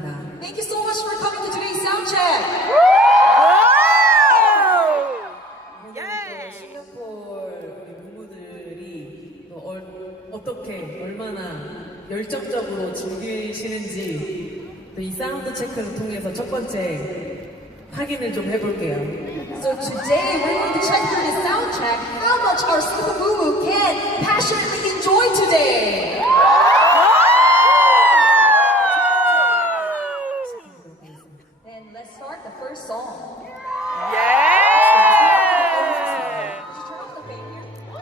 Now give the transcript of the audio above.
감사합니다. Thank you so much for coming to today's sound check. 싱가포르 부부들이 어떻게 얼마나 열정적으로 즐기시는지 또 이 사운드 체크를 통해서 첫 번째 확인을 좀 해볼게요. So today we're going to check through the sound check how much our Mamamoo can passionately enjoy today. And let's start the first song.